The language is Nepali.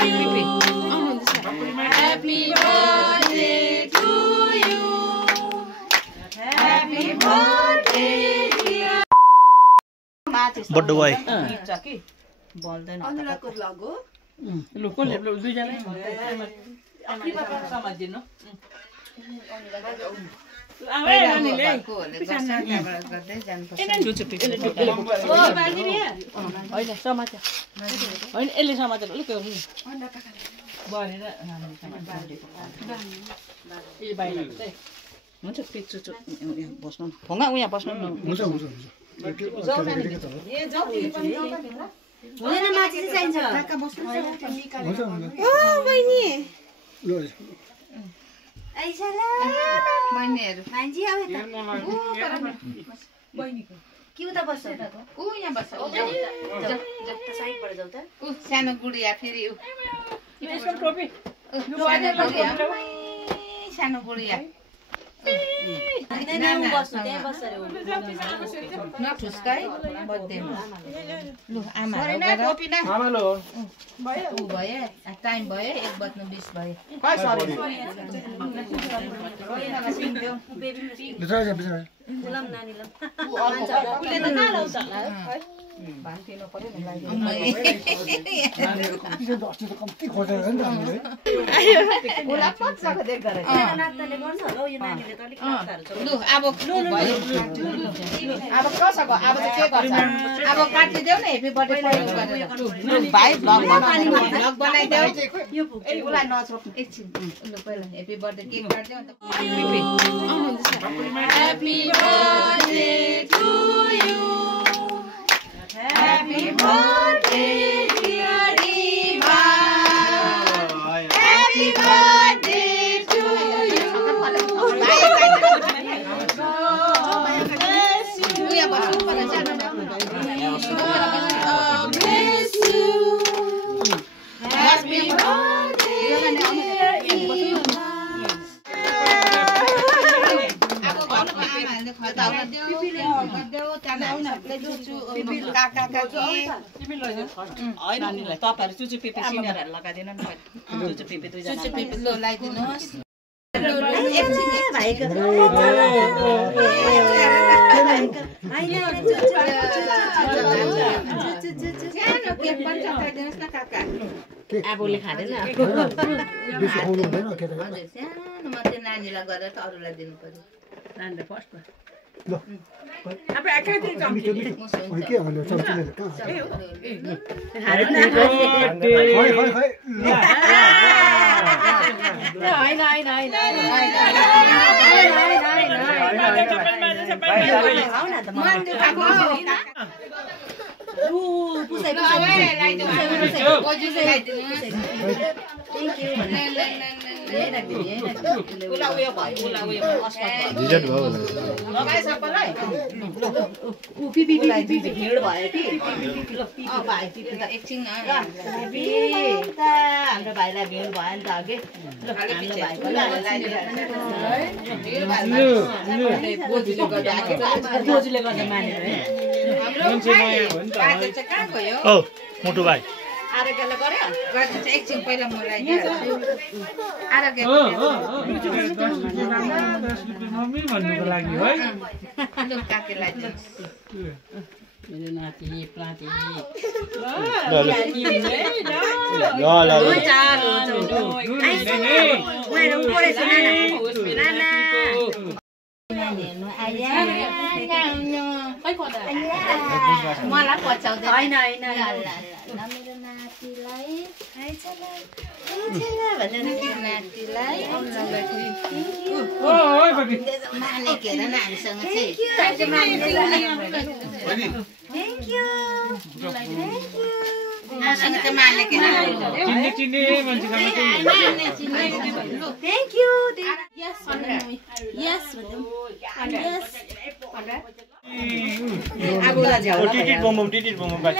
Happy birthday to you. Happy birthday dear. बड्डो भाइ बोल्दैन अनुरागको भ्लग हो लु कसले दुई जना समाजिदिनु आवे नानीले होइन समाचार होइन यसले समाचार अलिक बढेर ए बाहिर हुन्छ पिक्चर बस्नु फङ्गा उहाँ बस्नु हुन्छ होइन माथि चाहिँ चाहिन्छ काका बस्नु ओ बहिनी आइसला बहिनीहरु मान्छे आउ त ओ बहिनीको के उता बस्छ उ यहाँ बस्छ जब त साइडबाट जाऊ त उ सानो गुडिया फेरि उ यसको टोपी सानो गुडिया नठुस्काई बर्थडेमा लु आमा लो भयो टाइम भयो 1 बज्नु 20 भयो लम नानी लम उले त कहाँ लाउँछ भान्तिनु पर्यो नि कम्ती खोजेर नि हामीले उला पछको देख गरे नाच्दाले गर्छ होला यो नानीले त अलिक नाच्दाहरु छ लु अब अब कसको अब चाहिँ के गर्छ अब काटिदेऊ न हेपी बर्थडे पढ्नु गरेर लु भाइ भ्लग बनाइदेऊ यो उलाई नछोड्नु एकछिन लु पहिला हेपी बर्थडे केक काट्देऊ अन्त Happy birthday to you. Happy birthday dear Eva. Happy birthday to you. Bless you. Bless you. Happy birthday dear Eva. नानीलाई तपाईहरु चुचु पिपी सिनियरहरु लगाइदिनु नि चुचु पिपी दुई जना चुचु पिपी लो लाइदिनुस् आबोले खादैन बेसी खाउनु हुँदैन के त सानो मात्रै नानीलाई गरेर त अरूलाई दिनु पर्यो नानीले फर्स्टमा ल अब एकातिर चम्ची के हाल्यो चम्चीले कहाँ हाम्रो भाइलाई भिड भयो नि त अघि बोजूले गर्दा मानेर कहाँ गयो ओ मोटु भाइ आरोग्यले गर्यो गर्दा चाहिँ एकछिन पहिला म लगाइदिन्छु आरोग्य मम्मी भन्नुको लागि है लु काकीलाई मेरो नाति प्राति मलाई पचाउँदैन होइन मेरो नातिलाई नातिलाई मानेको हेर न हामीसँग थ्याङ्क यू मसँग चाहिँ मानेको हेर चिन्ने मान्छेसँग थ्याङ्क यू टिटिट बम भाइ